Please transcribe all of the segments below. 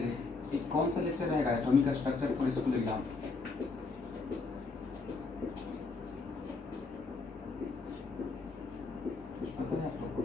चलिए, एक कौन सा लेक्चर रहेगा atomic structure for school exam? कुछ पता है आप लोग को?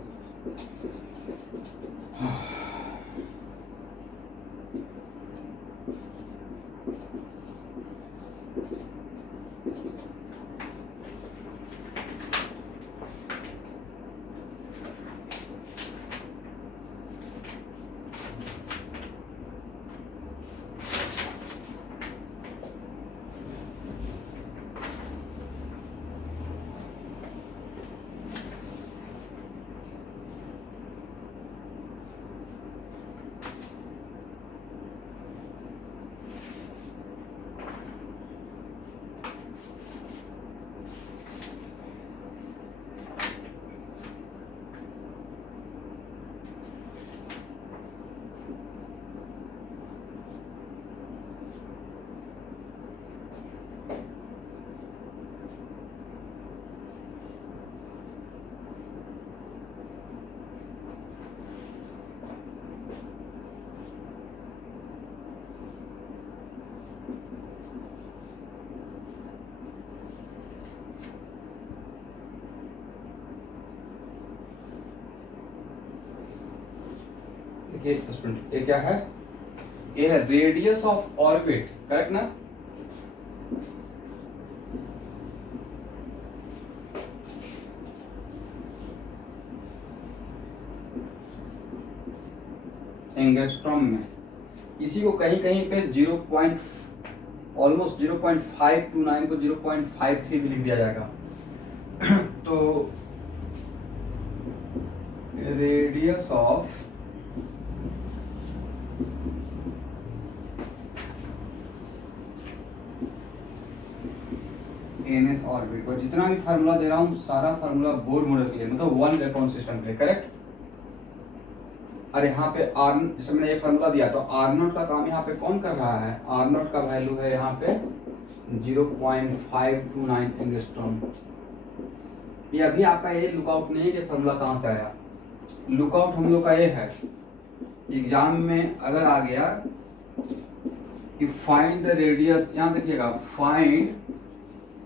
देखिए स्टूडेंट, ये क्या है? ये है रेडियस ऑफ ऑर्बिट, करेक्ट ना? एंगस्ट्रॉम में इसी को कहीं कहीं पे ऑलमोस्ट 0.529 को 0.53 भी लिख दिया जाएगा। तो रेडियस ऑफ nth ऑर्बिट, और जितना भी फार्मूला दे रहा हूँ सारा फार्मूला बोर्ड मॉडल के लिए, मतलब वन इलेक्ट्रॉन सिस्टम के लिए, करेक्ट? और यहाँ पे आर, जैसे मैंने ये फार्मूला दिया तो आर नॉट का काम यहाँ पे कौन कर रहा है? आर नॉट का वैल्यू है यहाँ पे 0.529 एंगस्ट्रॉम। ये अभी आपका ये लुकआउट नहीं है कि फार्मूला कहाँ से आया। लुकआउट हम लोग का ये है, एग्जाम में अगर आ गया कि फाइंड द रेडियस, यहाँ देखिएगा फाइंड,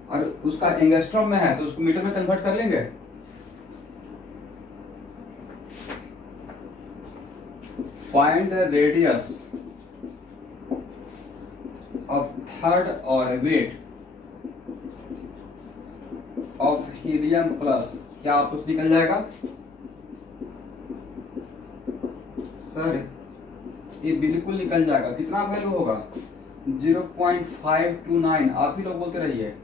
और उसका एंगस्ट्रॉम में है तो उसको मीटर में कन्वर्ट कर लेंगे। Find the radius of third orbit of helium plus, क्या आप उस निकल जाएगा? सर ये बिल्कुल निकल जाएगा। कितना वैल्यू होगा? 0.529। आप ही लोग बोलते रहिए।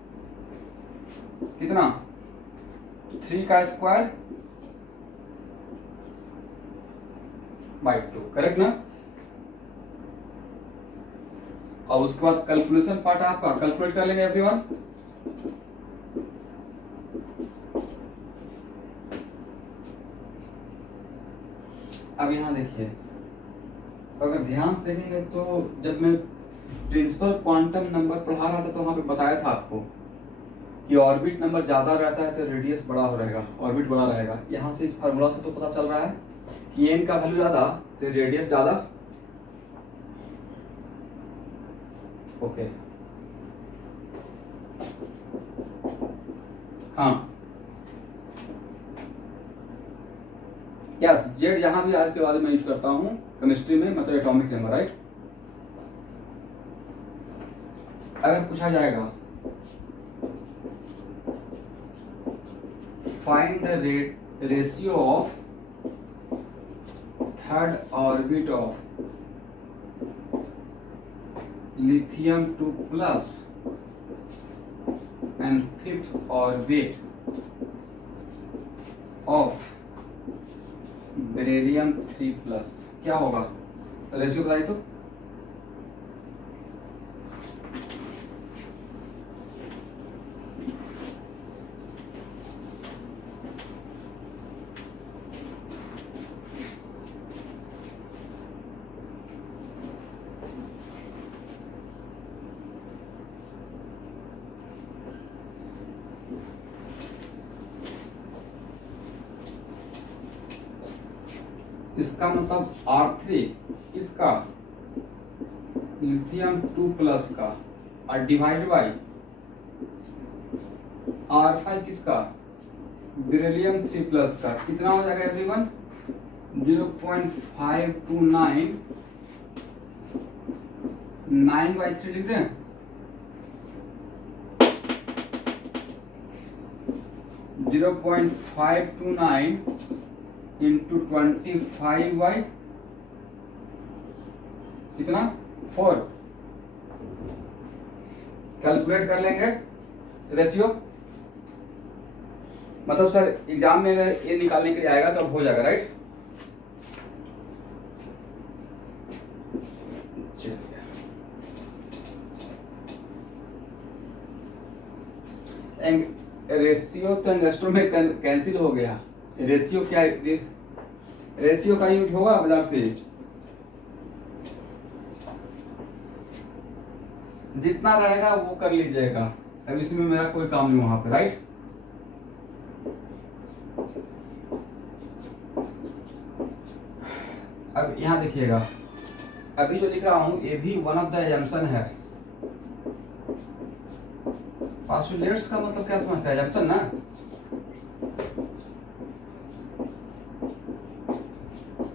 कितना? 3 का स्क्वायर बाई 2, करेक्ट ना? और उसके बाद कैलकुलेशन पार्ट आपका कैलकुलेट कर लेंगे एवरीवन। अब यहां देखिए, अगर ध्यान से देखेंगे तो जब मैं प्रिंसिपल क्वांटम नंबर पढ़ा रहा था तो वहां पे बताया था आपको कि ऑर्बिट नंबर ज्यादा रहता है तो रेडियस बड़ा हो रहेगा, ऑर्बिट बड़ा रहेगा। यहाँ से इस फार्मूला से तो पता चल रहा है कि एन का वैल्यू ज्यादा तो रेडियस ज्यादा। ओके, हाँ यस, जेड यहां भी आज के बाद मैं यूज करता हूं केमिस्ट्री में, मतलब एटॉमिक नंबर, राइट? अगर पूछा जाएगा find the ratio of third orbit of lithium 2 plus and fifth orbit of beryllium 3 plus, क्या होगा? रेशियो बताइए तो। इसका मतलब R3 इसका लिथियम 2 प्लस का और डिवाइड बाई R5 किसका, बेरिलियम 3 प्लस का, कितना हो जाएगा एवरीवन, 0.529 9/3 लिख दें, जीरो पॉइंट 529 इंटू 25 कितना 4, कैलकुलेट कर लेंगे रेशियो। मतलब सर एग्जाम में अगर ये निकालने के लिए आएगा तो अब हो जाएगा, राइट। रेशियो तो एंगस्ट्रो में कैंसिल हो गया, रेशियो क्या है, रेशियो का यूनिट होगा बाजार से, जितना रहेगा वो कर लीजिएगा, अब इसमें मेरा कोई काम नहीं वहां पे, राइट। अब यहां देखिएगा, अभी जो लिख रहा हूं ये भी वन ऑफ द एजम्पशन है। पास्टुलेट्स का मतलब क्या समझता है, एजम्पशन ना।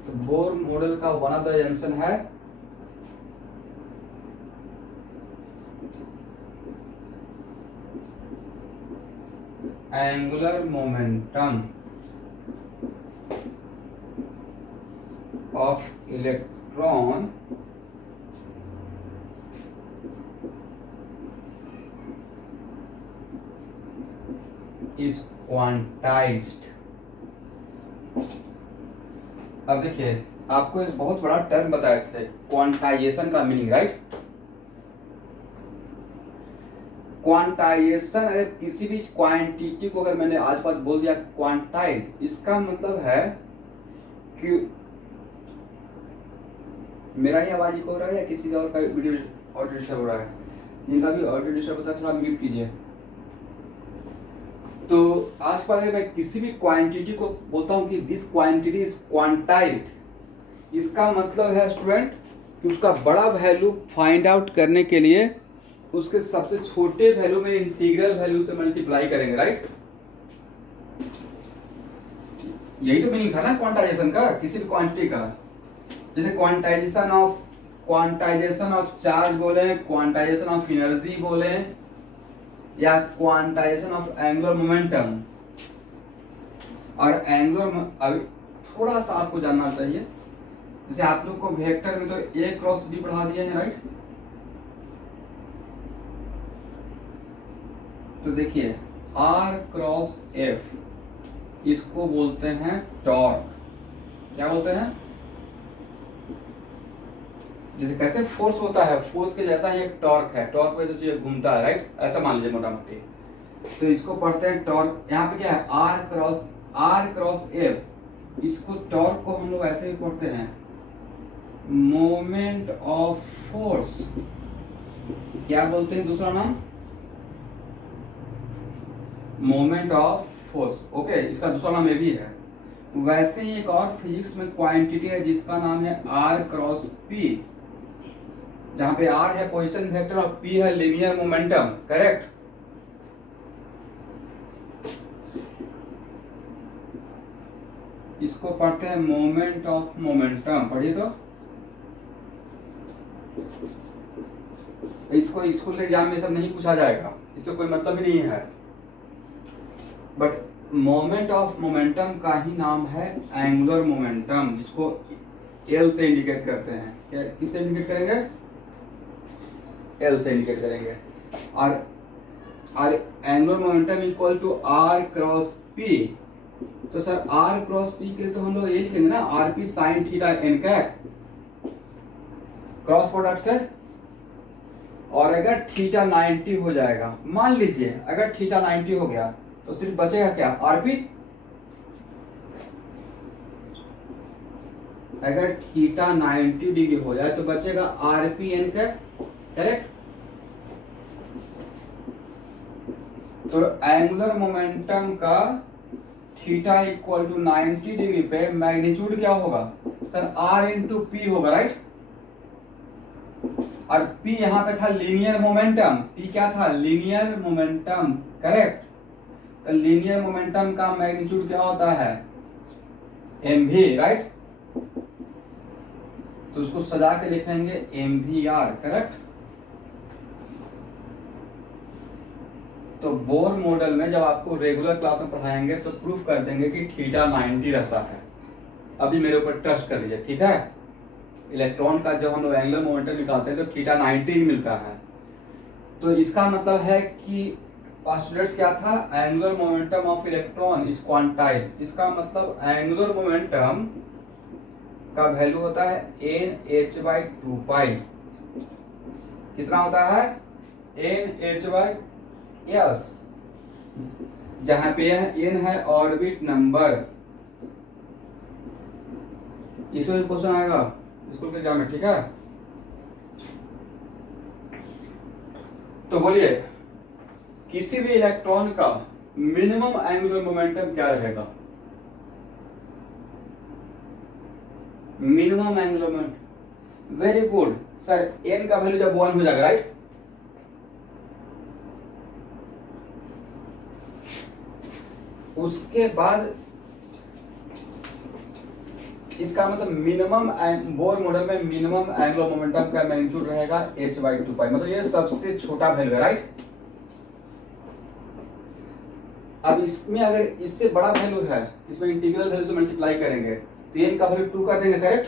तो बोर मॉडल का वन ऑफ द एजम्पशन है angular momentum of electron is quantized. अब देखिए आपको एक बहुत बड़ा टर्म बताए थे, क्वांटाइजेशन का मीनिंग, राइट। क्वांटाइजेशन, अगर किसी भी क्वांटिटी को अगर मैंने आज बात बोल दिया क्वांटाइज, इसका मतलब है कि मेरा ही आवाज हो रहा है या किसी और का वीडियो ऑडियो डिस्टर्ब हो रहा है, जिनका भी ऑडियो डिस्टर्ब होता है थोड़ा म्यूट कीजिए। तो आज पर मैं किसी भी क्वांटिटी को बोलता हूं कि दिस क्वांटिटी इज क्वांटाइज्ड, इसका मतलब है स्टूडेंट कि उसका बड़ा वैल्यू फाइंड आउट करने के लिए उसके सबसे छोटे वैल्यू में इंटीग्रल वैल्यू से मल्टीप्लाई करेंगे, राइट। यही तो मीनिंग था ना क्वांटाइजेशन का, किसी भी क्वांटिटी का। जैसे क्वांटाइजेशन ऑफ चार्ज बोले, क्वांटाइजेशन ऑफ एनर्जी बोले, या क्वांटाइजेशन ऑफ एंगुलर मोमेंटम। और एंगुलर अभी थोड़ा सा आपको जानना चाहिए, जैसे आप लोग को वेक्टर में तो a क्रॉस b पढ़ा दिए हैं, राइट। तो देखिए r क्रॉस f इसको बोलते हैं टॉर्क। क्या बोलते हैं, जैसे कैसे फोर्स होता है, फोर्स के जैसा ही एक टॉर्क है, टॉर्क पे जो घूमता है, राइट, ऐसा मान लीजिए मोटा मोटी। तो इसको पढ़ते हैं टॉर्क। यहाँ पे क्या है, आर क्रॉस एफ, इसको टॉर्क को हम लोग ऐसे ही पढ़ते हैं मोमेंट ऑफ फोर्स। क्या बोलते हैं दूसरा नाम, मोमेंट ऑफ फोर्स। ओके, इसका दूसरा नाम ये भी है। वैसे ही एक और फिजिक्स में क्वांटिटी है जिसका नाम है आर क्रॉस पी, जहां पे आर है पोजीशन वेक्टर और पी है लीनियर मोमेंटम, करेक्ट। इसको पढ़ते हैं मोमेंट ऑफ मोमेंटम। पढ़िए तो, इसको स्कूल के एग्जाम में सब नहीं पूछा जाएगा, इससे कोई मतलब ही नहीं है। बट मोमेंट ऑफ मोमेंटम का ही नाम है एंगुलर मोमेंटम, जिसको एल से इंडिकेट करते हैं। क्या किससे इंडिकेट करेंगे, एल से इंडिकेट करेंगे। और angular momentum equal to r cross p. तो सर आर क्रॉस पी के लिए तो हम लोग ये लिखेंगे ना, r p sine theta n cap, cross product से। और अगर थीटा 90 हो जाएगा, मान लीजिए अगर थीटा 90 हो गया तो सिर्फ बचेगा क्या, आरपी। अगर थीटा 90 डिग्री हो जाए तो बचेगा आरपी एन कैप, करेक्ट। तो एंगुलर मोमेंटम का थीटा इक्वल टू 90 डिग्री पे मैग्नीट्यूड क्या होगा सर, आर इंटू पी होगा, राइट। और P यहाँ पे था लीनियर मोमेंटम। P क्या था? Linear momentum, correct. तो लीनियर मोमेंटम का मैग्नीट्यूड क्या होता है? mv, right. तो उसको सजा के लिखेंगे mvr, करेक्ट। तो बोर मॉडल में जब आपको रेगुलर क्लास में पढ़ाएंगे तो प्रूफ कर देंगे कि थीटा 90 रहता है। अभी मेरे ऊपर ट्रस्ट कर लीजिए, ठीक है। इलेक्ट्रॉन का जब हम लोग एंगुलर मोमेंटम निकालते हैं तो थीटा 90 ही मिलता है। तो इसका मतलब है कि पोस्टुलेट्स क्या था? Angular momentum of electron is quantize. इसका मतलब एंगुलर मोमेंटम का वैल्यू होता है NH/2 पाई। कितना होता है? NH/s, जहां पे n है ऑर्बिट नंबर। इसमें क्वेश्चन आएगा स्कूल के एग्जाम में, ठीक है। तो बोलिए किसी भी इलेक्ट्रॉन का मिनिमम एंगुलर मोमेंटम क्या रहेगा? Minimum angular momentum, very good sir. n का वैल्यू जब 1 हो जाएगा, राइट। उसके बाद इसका मतलब मिनिमम बोर मॉडल में मिनिमम एंगुलर मोमेंटम का मैग्नीट्यूड रहेगा h/2 पाई, मतलब ये सबसे छोटा वैल्यू है, राइट। अब इसमें अगर इससे बड़ा वैल्यू है, इसमें इंटीग्रल वैल्यू से मल्टीप्लाई करेंगे तो n का वैल्यू 2 कर देंगे, करेक्ट।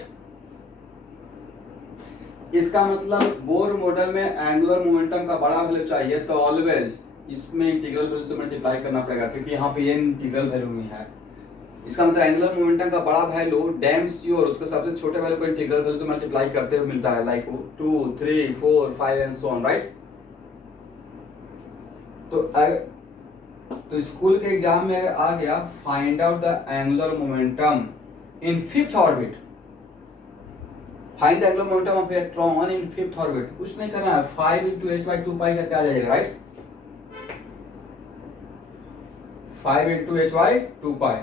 इसका मतलब बोर मॉडल में एंगुलर मोमेंटम का बड़ा वैल्यू चाहिए तो ऑलवेज इसमें इंटीग्रल वैल्यू से मल्टीप्लाई करना पड़ेगा, क्योंकि यहाँ पे n इंटीग्रल वैल्यू में है। इसका मतलब एंगुलर मोमेंटम का बड़ा वैल्यू डैम श्योर उसके सबसे छोटे वैल्यू को इंटीग्रल वैल्यू से मल्टीप्लाई करते हुए मिलता है, like 2, 3, 4, 5 and so on, right. तो स्कूल के एग्जाम में आ गया find out the angular momentum in 5th orbit, find the angular momentum of electron in 5th orbit. कुछ नहीं करना है, 5 × h/2 पाई का क्या जाएगा, right. 5 × h/2 pi.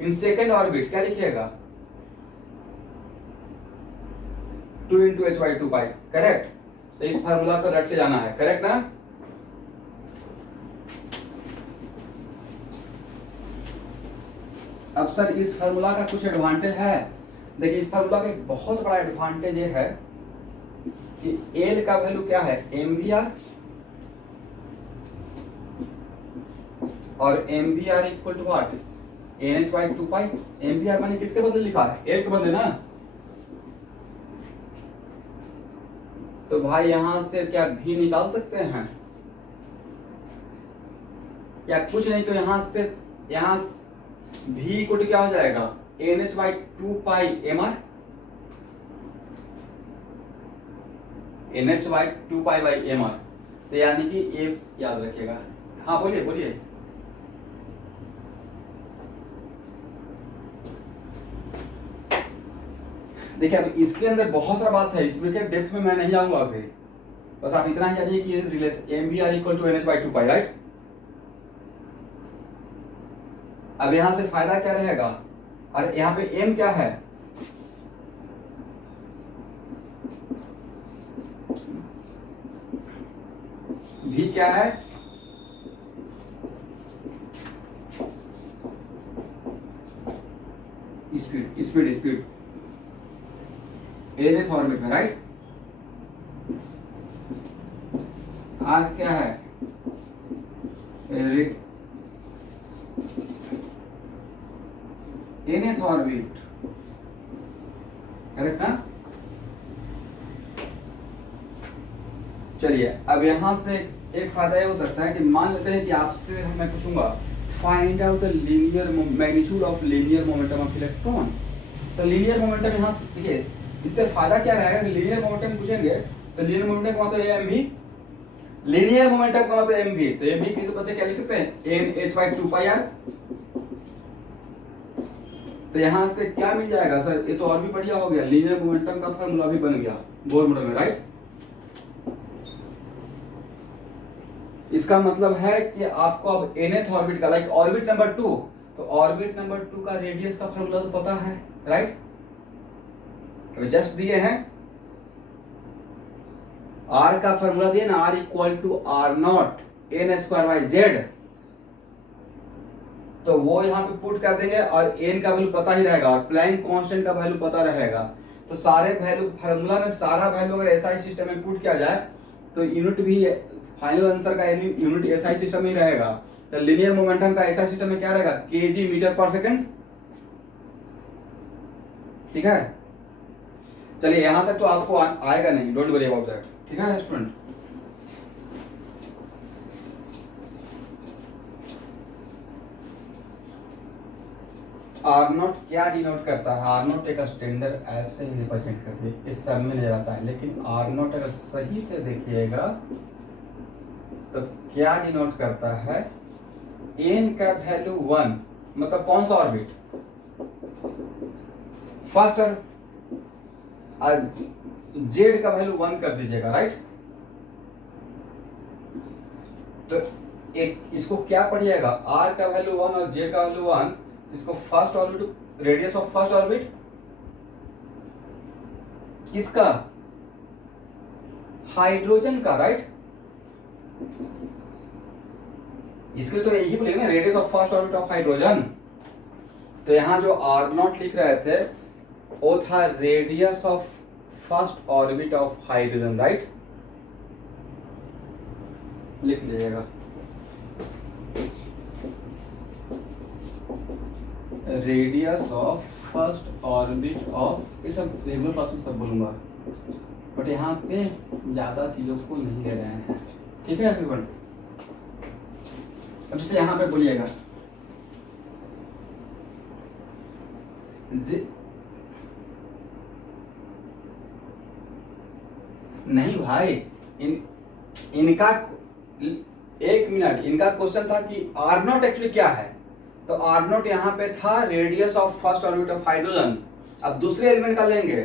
In second orbit क्या लिखिएगा? 2 × h/2 पाई, करेक्ट। तो इस फार्मूला को रट के जाना है, करेक्ट ना। अब सर इस फार्मूला का कुछ एडवांटेज है। देखिए इस फार्मूला का एक बहुत बड़ा एडवांटेज ये है कि L का वैल्यू क्या है? mvr, और mvr equal to what? NH/2 pi. mvr मैंने किसके बदले लिखा है? L के बदले ना। तो भाई यहां से क्या v निकाल सकते हैं? या कुछ नहीं तो यहां से v इक्वल टू क्या हो जाएगा? NH/2 pi mr, NH/2 pi by mr। तो यानी कि ये याद रखिएगा। हाँ बोलिए बोलिए। देखिए अब इसके अंदर बहुत सारा बात है, इसमें क्या डेप्थ में मैं नहीं जाऊंगा अभी, बस आप इतना ही जानिए कि relation mvr equal to NH/2 pi, right. अब यहां से फायदा क्या रहेगा? और यहाँ पे m क्या है? v क्या है? Speed speed speed nth orbit में, राइट। r क्या है? nth ऑर्बिट, करेक्ट ना। चलिए अब यहां से एक फायदा ये हो सकता है कि मान लेते हैं कि आपसे मैं पूछूंगा find out the linear magnitude of linear momentum of electron. तो लीनियर मोमेंटम यहां से देखिए, इससे फायदा क्या रहेगा कि लीनियर मोमेंटम पूछेंगे तो लीनियर मोमेंटम का मतलब mv, लीनियर मोमेंटम का मतलब mv। तो mv किसके बदले क्या लिख सकते हैं? NH/2 पाई r। तो यहां से क्या मिल जाएगा सर? ये तो और भी बढ़िया हो गया, लीनियर मोमेंटम का फार्मूला भी बन गया बोर मॉडल में, राइट। इसका मतलब है कि आपको अब nth ऑर्बिट का, लाइक ऑर्बिट नंबर 2, तो ऑर्बिट नंबर 2 का रेडियस का फार्मूला तो पता है, राइट। तो जस्ट दिए हैं आर का फॉर्मूला दिया ना, r equal to r naught n square by z, तो वो यहाँ पे पुट कर देंगे और एन का वैल्यू पता ही रहेगा और प्लैंक कांस्टेंट का वैल्यू पता रहेगा। तो सारे वैल्यू फार्मूला में सारा वैल्यू अगर एसआई सिस्टम में पुट किया जाए तो यूनिट भी फाइनल आंसर का यूनिट एसआई सिस्टम में ही रहेगा। तो लिनियर मोमेंटम का एसआई सिस्टम में क्या रहेगा, केजी मीटर पर सेकंड। ठीक है, चलिए यहां तक तो आपको आएगा नहीं, डोंट वरी अबाउट दैट। ठीक है स्टूडेंट, आर नॉट क्या डिनोट करता है, आर नॉट एक स्टैंडर्ड ऐसे ही रिप्रेजेंट करती है, इस सब में नजर आता है, लेकिन आर नॉट अगर सही से देखिएगा तो क्या डिनोट करता है, एन का वैल्यू 1, मतलब कौन सा ऑर्बिट, फर्स्ट और जेड का वैल्यू 1 कर दीजिएगा, राइट। तो एक इसको क्या पढ़िएगा, आर का वैल्यू 1 और जेड का वैल्यू 1, इसको first orbit, radius of first orbit किसका, हाइड्रोजन का, राइट। इसके लिए तो यही बोलेंगे ना, radius of first orbit of hydrogen. तो यहां जो आर नॉट लिख रहे थे वो था radius of first orbit of hydrogen, right. लिख लीजिएगा, radius of first orbit of, ये सब रेगुलर क्लास में सब बोलूंगा, बट यहाँ पे ज्यादा चीजों को नहीं ले रहे हैं। ठीक है एवरीवन, अब जैसे यहाँ पे बोलिएगा नहीं भाई, इनका एक मिनट, इनका क्वेश्चन था कि आर नॉट एक्चुअली क्या है, तो आर नॉट यहाँ पे था radius of first orbit of hydrogen. अब दूसरे एलिमेंट का लेंगे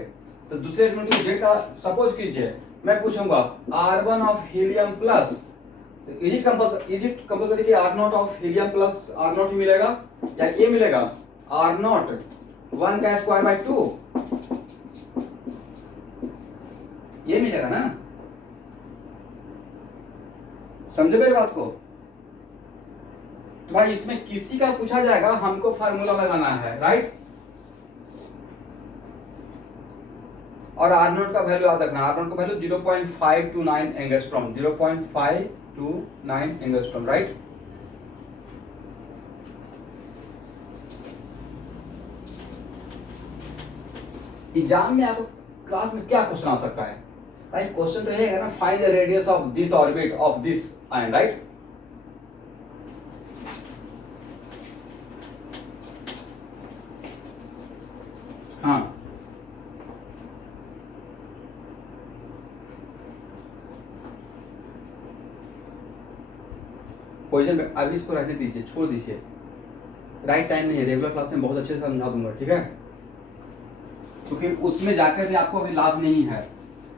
तो दूसरे एलिमेंट को जेड का सपोज कीजिए, मैं पूछूंगा R1 of helium plus, is it compulsory कि or not of helium plus or not ही मिलेगा, या ये मिलेगा आर नॉट 1 का स्क्वायर बाई 2, ये मिलेगा ना, समझे मेरी बात को। तो भाई इसमें किसी का पूछा जाएगा, हमको फार्मूला लगाना है, राइट। और आर नॉट का वैल्यू याद रखना, आर नॉट का value 0.529 angstrom, 0.529 angstrom, right. Exam में आपको क्लास में क्या क्वेश्चन आ सकता है भाई, क्वेश्चन तो है ना, find the radius of this orbit of this ion, right. हाँ, पोजीशन पे अभी इसको रहने दीजिए, छोड़ दीजिए, राइट टाइम नहीं है, रेगुलर क्लास में बहुत अच्छे से समझा दूंगा, ठीक है। क्योंकि उसमें जाकर भी आपको अभी लाभ नहीं है,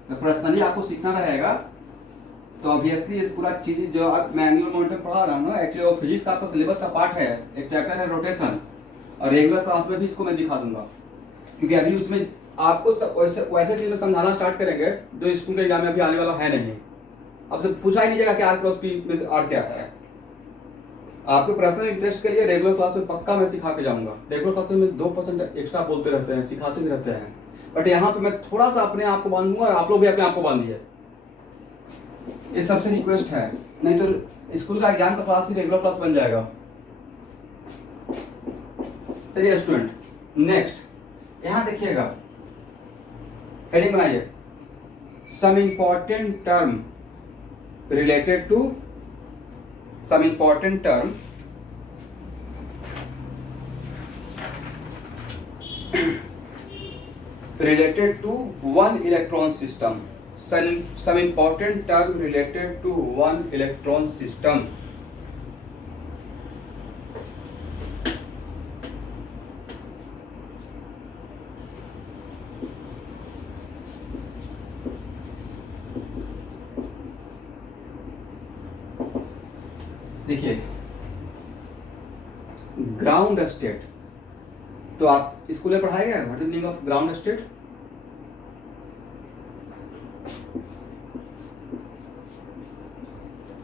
तो पर्सनली आपको सीखना रहेगा। तो ऑब्वियसली पूरा चीज जो मैं एंगुलर मोमेंटम पढ़ा रहा हूँ, एक्चुअली वो फिजिक्स का आपका सिलेबस का पार्ट है, एक चैप्टर है रोटेशन, और रेगुलर क्लास में भी इसको मैं दिखा दूंगा, क्योंकि अभी उसमें आपको वैसे चीजें समझाना स्टार्ट करेंगे जो स्कूल के एग्जाम में अभी आने वाला है नहीं। अब तो पूछा ही नहीं जाएगा कि आर क्रॉस पी में आर क्या है। आपके पर्सनल इंटरेस्ट के लिए रेगुलर क्लास में पक्का मैं सिखा के जाऊंगा। रेगुलर क्लास में 2% एक्स्ट्रा बोलते रहते हैं, सिखाते भी रहते हैं, बट यहाँ पे मैं थोड़ा सा अपने आप को बांधूंगा और आप लोग भी अपने आप को बांधिए, ये सबसे रिक्वेस्ट है, नहीं तो स्कूल का एग्जाम का क्लास ही रेगुलर क्लास बन जाएगा। चलिए स्टूडेंट, नेक्स्ट यहां देखिएगा, हेडिंग बनाइए, some important term related to, some important term related to one electron system, some important term related to one electron system। देखिए ग्राउंड स्टेट, तो आप स्कूल में पढ़ाएगा what is meaning of ground state.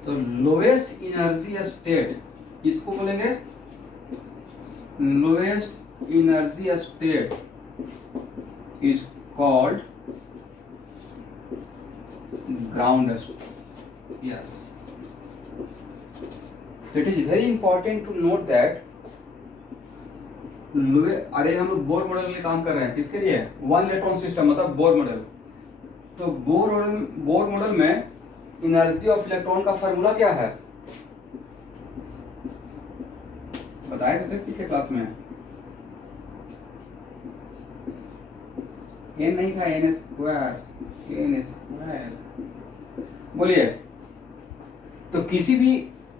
तो lowest energy state इसको बोलेंगे lowest energy state is called ground state. Yes, it is very important to note that. अरे हम लोग बोर मॉडल के लिए काम कर रहे हैं, किसके लिए? वन इलेक्ट्रॉन सिस्टम मतलब बोर मॉडल. तो बोर मॉडल में एनर्जी ऑफ इलेक्ट्रॉन का फार्मूला क्या है बताए तो थे पिछले क्लास में. एन नहीं था, एन स्क्वायर. बोलिए. तो किसी भी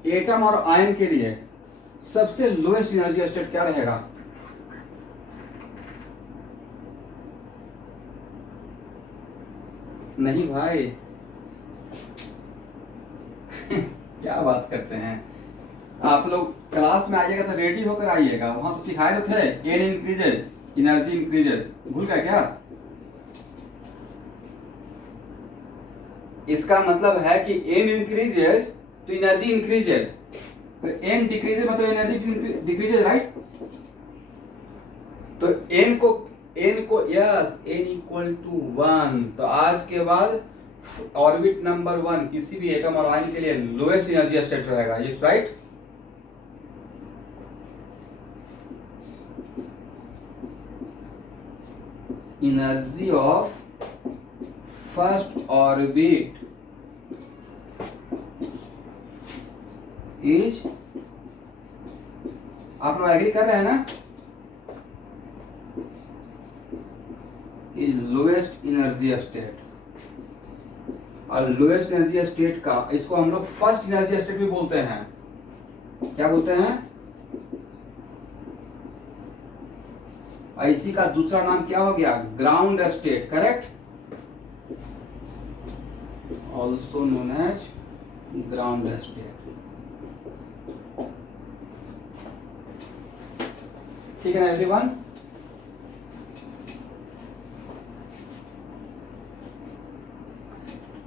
एटम और आयन के लिए सबसे लोएस्ट एनर्जी स्टेट क्या रहेगा? नहीं भाई क्या बात करते हैं आप लोग. क्लास में आइएगा तो रेडी होकर आइएगा, वहां तो सिखाए तो थे एन इंक्रीजेज एनर्जी इंक्रीजेज. भूल गया क्या? इसका मतलब है कि एन इंक्रीजेज तो एनर्जी इंक्रीजेज, तो एन डिक्रीजेज मतलब एनर्जी डिक्रीजेज, राइट? तो एन को यस एन इक्वल टू 1. तो आज के बाद ऑर्बिट नंबर 1 किसी भी एटम और आयन के लिए लोएस्ट एनर्जी स्टेट रहेगा. ये right? Energy of first orbit is, आप लोग एग्री कर रहे हैं ना? Is lowest energy state. और लोएस्ट एनर्जी स्टेट का इसको हम लोग फर्स्ट एनर्जी स्टेट भी बोलते हैं. क्या बोलते हैं? इसी का दूसरा नाम क्या हो गया? Ground state. Correct? Also known as ground state. ठीक है ना एवरीवन?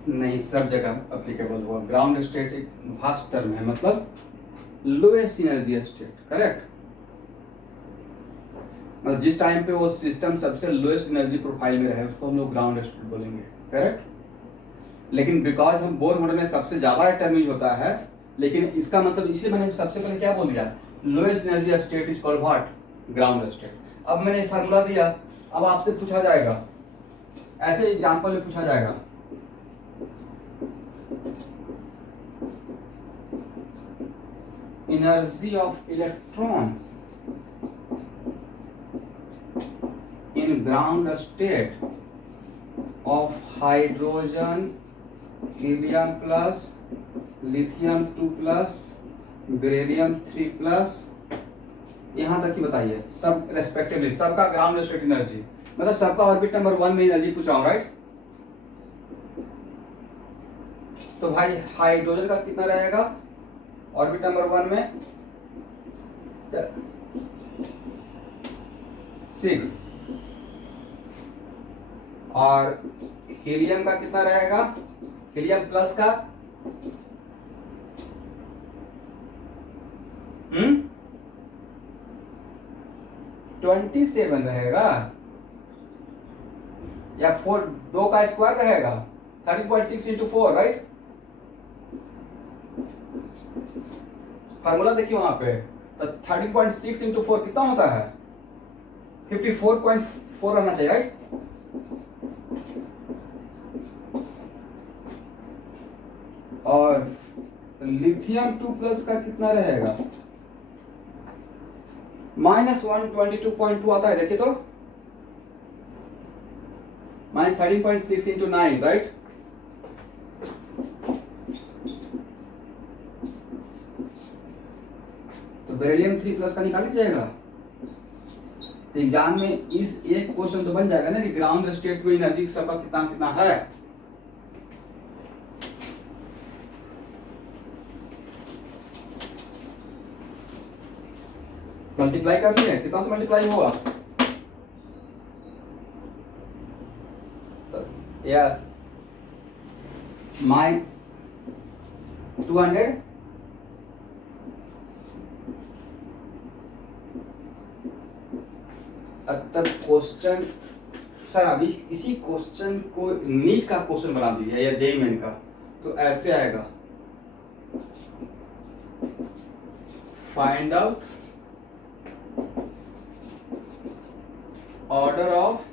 नहीं, सब जगह अप्लीकेबल हुआ. ग्राउंड स्टेट एक वास्ट टर्म है, मतलब लोएस्ट एनर्जी स्टेट. करेक्ट? मतलब जिस टाइम पे वो सिस्टम सबसे लोएस्ट एनर्जी प्रोफाइल में रहे उसको हम लोग ग्राउंड स्टेट बोलेंगे. करेक्ट? लेकिन बिकॉज हम बोर मॉडल में सबसे ज्यादा टर्म यूज होता है, लेकिन इसका मतलब इसलिए मैंने सबसे पहले क्या बोल दिया? Lowest energy state is called what? Ground state. अब मैंने फार्मूला दिया, अब आपसे पूछा जाएगा, ऐसे एग्जांपल में पूछा जाएगा, energy of electron in ground state of hydrogen helium plus lithium 2 plus beryllium 3 plus, यहां तक ही बताइए सब रेस्पेक्टिवली. सबका ग्राउंड स्टेट एनर्जी मतलब सबका ऑर्बिट नंबर 1 में एनर्जी पूछा हो, राइट? तो भाई हाइड्रोजन का कितना रहेगा ऑर्बिट नंबर 1 में? 6. और हीलियम का कितना रहेगा? हीलियम प्लस का 27 रहेगा, या 4 2 का स्क्वायर रहेगा 30.6 इंटू 4, राइट? फार्मूला देखिए वहां पे. तो 30.6 इंटू 4 कितना होता है? 54.4 रहना चाहिए, राइट? और लिथियम 2 प्लस का कितना रहेगा? -122.2 आता है, देखिए तो -13.6 इंटू 9, राइट? तो बेरिलियम 3 प्लस का निकाल लीजिएगा. एग्जाम में इस एक क्वेश्चन तो बन जाएगा ना कि ग्राउंड स्टेट में एनर्जी सबका कितना कितना है. मल्टीप्लाई करनी है, कितना से मल्टीप्लाई होगा? या 200 तब क्वेश्चन सर अभी इसी क्वेश्चन को नीट का क्वेश्चन बना दीजिए या जेईई मेन का, तो ऐसे आएगा find out order of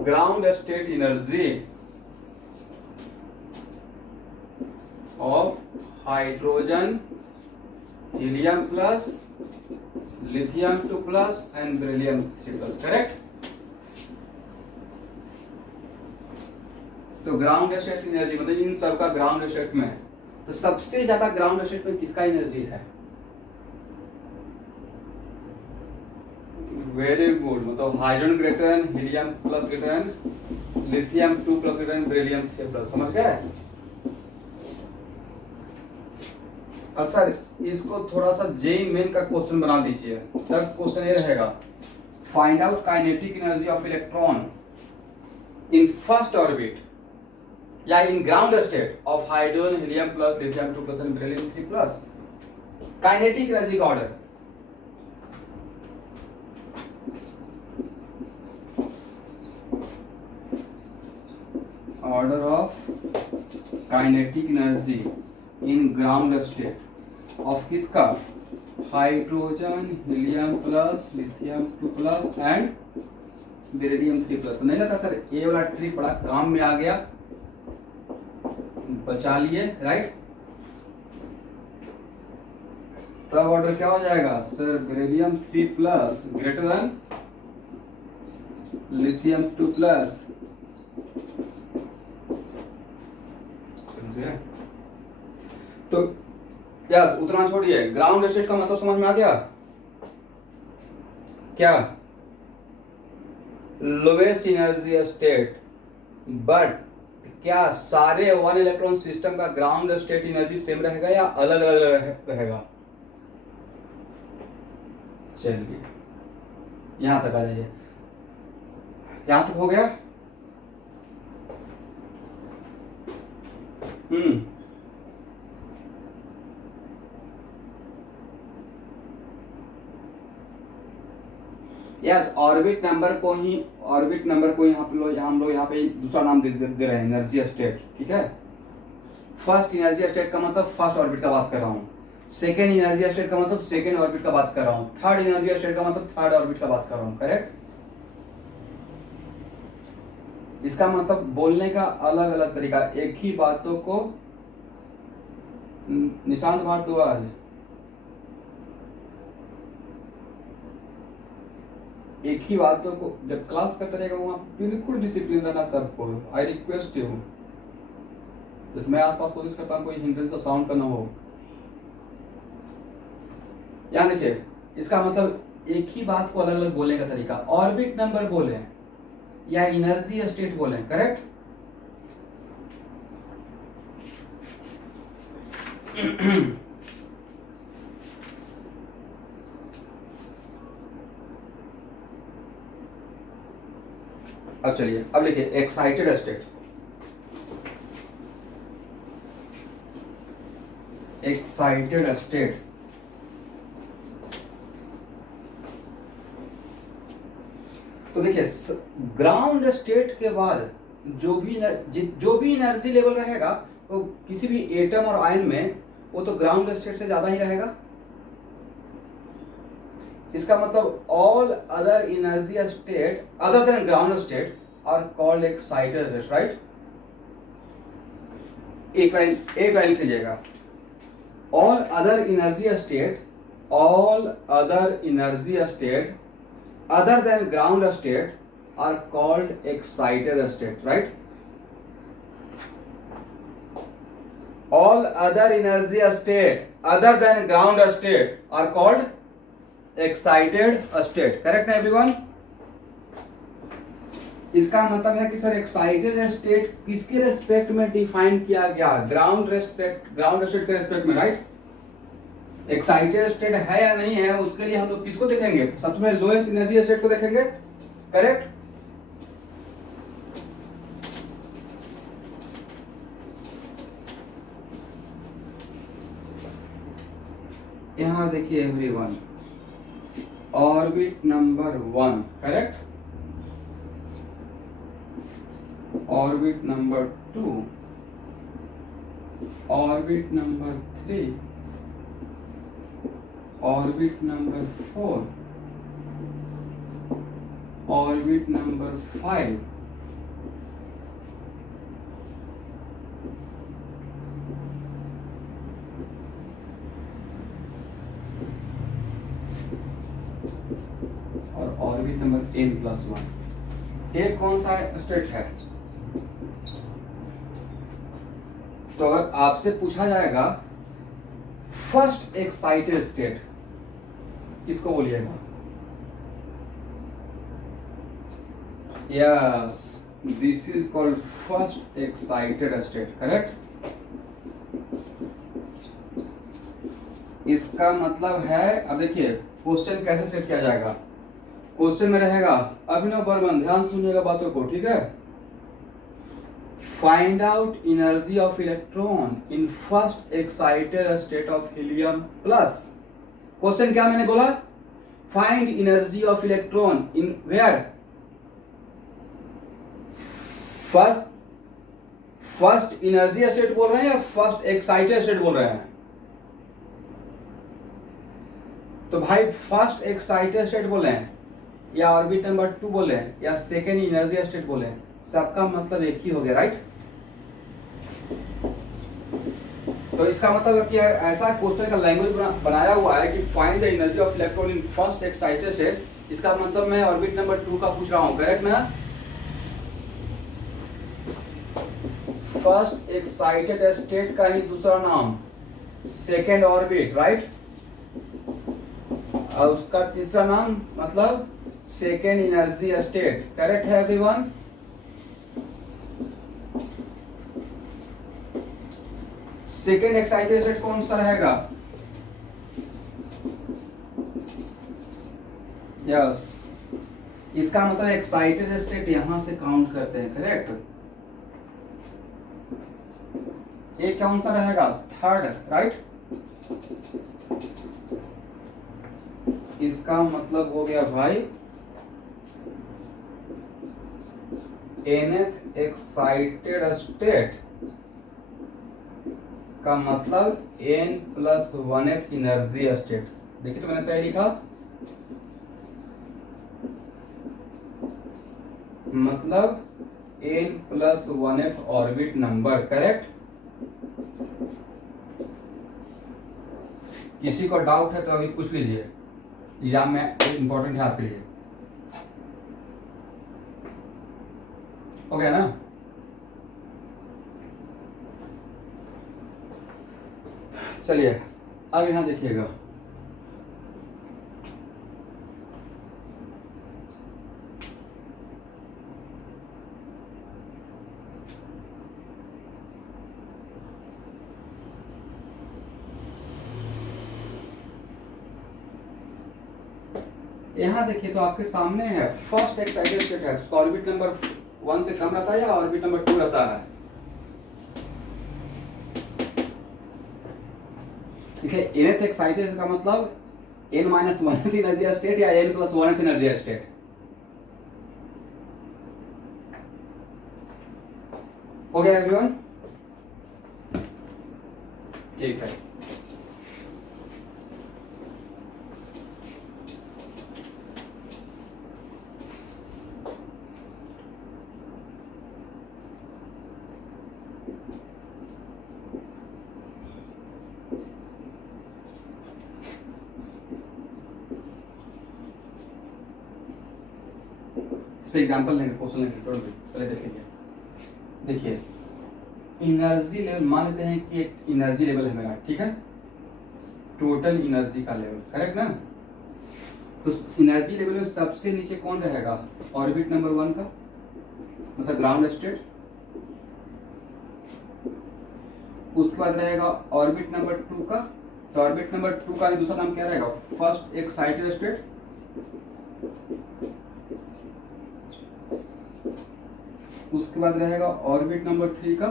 ground state energy of hydrogen helium plus lithium 2 plus and beryllium 3 plus, correct. तो ग्राउंड स्टेट की एनर्जी मतलब इन सब का ग्राउंड स्टेट में, तो सबसे ज्यादा ग्राउंड स्टेट में किसका एनर्जी है? वेरी गुड, मतलब hydrogen greater than helium plus greater than lithium 2 plus greater than beryllium 3 plus, समझ गए? सर इसको थोड़ा सा जेईई मेन का क्वेश्चन बना दीजिए, तब क्वेश्चन ये रहेगा find out kinetic energy of electron in first orbit या in ground state of hydrogen helium plus lithium 2 plus and beryllium 3 plus. Kinetic energy का order of kinetic energy in ground state of किसका? Hydrogen helium plus lithium 2 plus and beryllium 3 plus. तो नहीं लगता sir ये वाला trick बड़ा काम में आ गया, बचा लिए, राइट? तब ऑर्डर क्या हो जाएगा sir? Beryllium 3 plus greater than lithium 2 plus, समझे? तो यस, उतना छोड़िए, ग्राउंड स्टेट का मतलब समझ में आ गया क्या? लोवेस्ट एनर्जी स्टेट, बट क्या सारे वन इलेक्ट्रॉन सिस्टम का ग्राउंड स्टेट एनर्जी सेम रहेगा या अलग अलग रहेगा? चलिए यहां तक आ जाइए, यहां तक हो गया। यस, ऑर्बिट नंबर को ही हम लोग यहाँ पे दूसरा नाम दे रहे हैं, एनर्जी स्टेट, ठीक है? फर्स्ट एनर्जी स्टेट का मतलब फर्स्ट ऑर्बिट का बात कर रहा हूँ, सेकेंड एनर्जी स्टेट का मतलब सेकेंड ऑर्बिट का बात कर रहा हूँ, थर्ड एनर्जी स्टेट का मतलब थर्ड ऑर्बिट का बात कर रहा हूँ, करेक्ट? इसका मतलब बोलने का अलग अलग तरीका, एक ही बातों को निशांत भारद्वाज, एक ही बातों को जब क्लास करते रहेगा वहां बिल्कुल डिसिप्लिन रहना सबको। आई रिक्वेस्ट यू, जैसे मैं आसपास कोशिश करता हूँ कोई हिंड्रेंस तो साउंड का ना हो। यहाँ देखिए, इसका मतलब एक ही बात को अलग अलग बोलने का तरीका, ऑर्बिट नंबर बोले या एनर्जी स्टेट बोले, करेक्ट? अब चलिए, अब लिखिए एक्साइटेड स्टेट। एक्साइटेड स्टेट तो देखिए, ग्राउंड स्टेट के बाद जो भी एनर्जी लेवल रहेगा वो किसी भी एटम और आयन में, वो तो ग्राउंड स्टेट से ज्यादा ही रहेगा। इसका मतलब all other energy state other than ground state are called excited state, right? एक लाइन लीजिएगा, all other energy state other than ground state are called excited state, right? All other energy state other than ground state are called excited state, correct ना everyone? इसका मतलब है कि sir excited state किसके respect में define किया गया? Ground state के रेस्पेक्ट में, राइट? एक्साइटेड स्टेट है या नहीं है, उसके लिए हम लोग किसको देखेंगे? सबसे पहले लोएस्ट एनर्जी स्टेट को देखेंगे, करेक्ट? यहाँ देखिए everyone, orbit number 1 correct, orbit number 2, orbit number 3, orbit number 4, orbit number 5, और ऑर्बिट नंबर n+1। एक कौन सा स्टेट है? तो अगर आपसे पूछा जाएगा फर्स्ट एक्साइटेड स्टेट, किसको बोलिएगा? Yes, this is called first excited state, correct. इसका मतलब है, अब देखिए क्वेश्चन कैसे सेट किया जाएगा। क्वेश्चन में रहेगा, अभिनव बर्मन, ध्यान सुनिएगा बातों को, ठीक है। Find out energy of electron in first excited state of helium plus. Question क्या मैंने बोला? Find energy of electron in where? First energy state बोल रहे हैं या फर्स्ट एक्साइटेड स्टेट बोल रहे हैं? तो भाई फर्स्ट एक्साइटेड स्टेट बोले हैं या ऑर्बिट नंबर 2 बोले हैं या सेकेंड एनर्जी स्टेट बोले हैं, सबका मतलब एक ही हो गया, राइट। तो इसका मतलब है कि ऐसा क्वेश्चन का लैंग्वेज बनाया हुआ है कि find the energy of electron in first excited state, इसका मतलब मैं ऑर्बिट नंबर 2 का पूछ रहा हूं, करेक्ट ना। फर्स्ट एक्साइटेड स्टेट का ही दूसरा नाम सेकेंड ऑर्बिट, राइट, और उसका तीसरा नाम मतलब सेकेंड एनर्जी स्टेट, करेक्ट है एवरीवन। सेकेंड एक्साइटेड स्टेट कौन सा रहेगा? यस, इसका मतलब एक्साइटेड स्टेट यहां से काउंट करते हैं, करेक्ट। ये कौन सा रहेगा? Third, right. इसका मतलब हो गया भाई nth एक्साइटेड स्टेट का मतलब n+1th एनर्जी स्टेट। देखिए तो मैंने सही लिखा, मतलब n+1th ऑर्बिट नंबर, करेक्ट। किसी को डाउट है तो अभी पूछ लीजिए, एग्जाम में इंपॉर्टेंट है आपके लिए, हो गया ना। चलिए अब यहां देखिएगा, यहां देखिए तो आपके सामने है फर्स्ट एक्साइटेड स्टेट है, उसका ऑर्बिट नंबर 1 से कम रहता है या ऑर्बिट नंबर 2 रहता है। इसलिए nth एक्साइटेड का मतलब n-1th एनर्जी स्टेट या n+1th एनर्जी स्टेट, हो गया एवरीवन, ठीक है। इस पे एग्जांपल लेंगे, क्वेश्चन लेंगे, डोंट वरी, पहले देखेंगे। देखिए एनर्जी लेवल, मान लेते हैं कि एक एनर्जी लेवल है मेरा, ठीक है, टोटल एनर्जी का लेवल, करेक्ट ना। तो एनर्जी लेवल में सबसे नीचे कौन रहेगा? ऑर्बिट नंबर 1 का, मतलब ग्राउंड स्टेट। उसके बाद रहेगा ऑर्बिट नंबर 2 का, तो ऑर्बिट नंबर 2 का दूसरा नाम क्या रहेगा? First excited state. उसके बाद रहेगा ऑर्बिट नंबर 3 का,